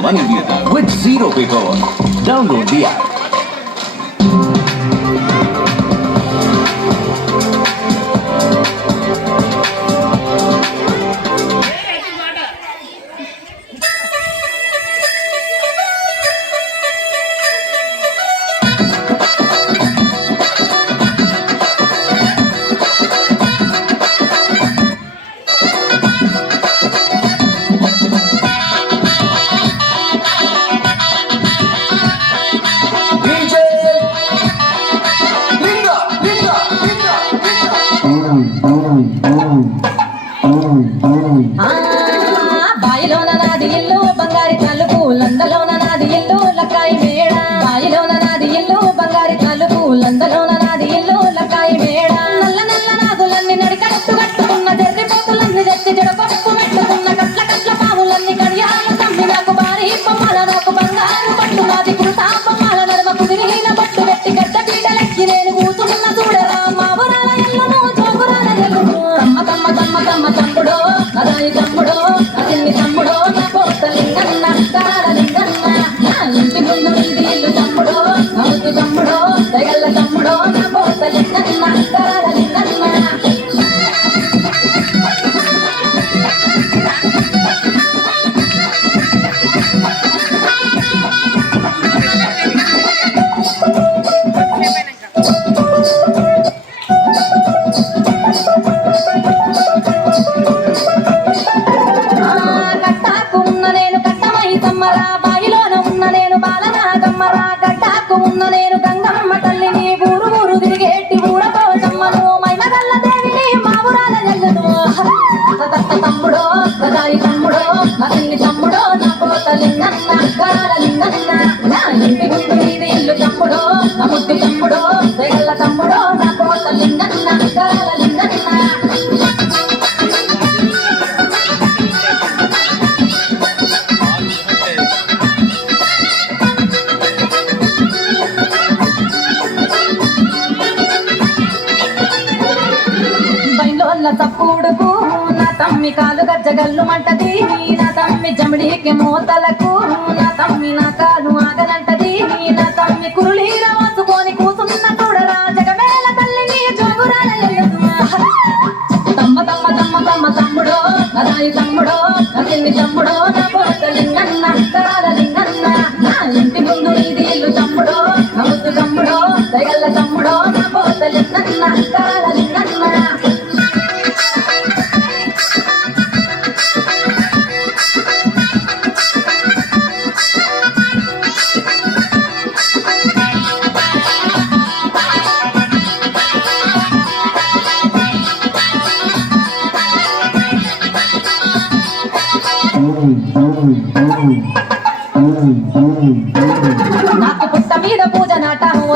Money Theatre with zero paperwork. Download the app. బాయిలోన నాది ఇల్లు బంగారి తలుపు లందలోన నాది ఇల్లు లక్కాయి మేడ బాయిలోన నాది ఇల్లు బంగారి తలుపు లందలోన నాది ఇల్లు లక్కాయి మేడ నల్ల నల్ల నాగులన్నీ నడికట్టు కట్టుకున్న జర్రి పోతులన్నీ తెచ్చి జడపప్పు మెట్టుకున్న కట్ల కట్ల పాములన్నీ కడియాలు తమ్మి నాకు భారీ బొమ్మల నాకు బంగారు పట్టు నాది కుర్తా బొమ్మల నడుమ కుదిరిన పట్టు పెట్టి గడ్డ పీటలెక్కి నేను కూతున్న చూడరా మావురాల ఎల్లును జోగురాల ఎల్లును తమ్మ తమ్మ తమ్మ తమ్మ తమ్ముడో అదాయి తమ్ముడో అతిన్ని తమ్ముడో నా పోత లింగన్న కార లింగన్న నా ఇంటి ముందు నీది ఇల్లు తమ్ముడో అవుతు తమ్ముడో దగల్ల తమ్ముడో నా పోత లింగన్న కార లింగన్న బాయిలోన ఉన్న నేను బాలనాగమ్మరా గడ్డాకు ఉన్న నేను గంగమ్మ తల్లిని ఊరు ఊరు తిరిగేటి ఊరతో చమ్మను మైమగల్ల దేవిని మావురాల జల్లును తమ్ముడో గదాయి తమ్ముడో అతిని తమ్ముడో నా పోత లింగన్న కార లింగన్న నా ఇంటి ముందు నీది ఇల్లు తమ్ముడో నా ముద్దు తమ్ముడో దగల్ల తమ్ముడో నా పోత లింగన్న కార లింగన్న తప్పుడుకు నా తమ్మి కాలు గజ్జగల్లు మంటది నా తమ్మి జమిడికి మోతలకు నా తమ్మి నా కాలు ఆగనంటది నా తమ్మి కురులీర వాసుకొని కూసున్న చూడరా జగమేల తల్లిని జోగురాల తమ్మ తమ్మ తమ్మ తమ్మ తమ్ముడో అదాయి తమ్ముడో అతిన్ని తమ్ముడో నా పోత లింగన్న కార లింగన్న నా ఇంటి ముందు నీది ఇల్లు తమ్ముడో అవుతు తమ్ముడో దగల్ల తమ్ముడో నా పోత లింగన్న కార లింగన్న నాకు పుట్ట మీద పూజ నాటము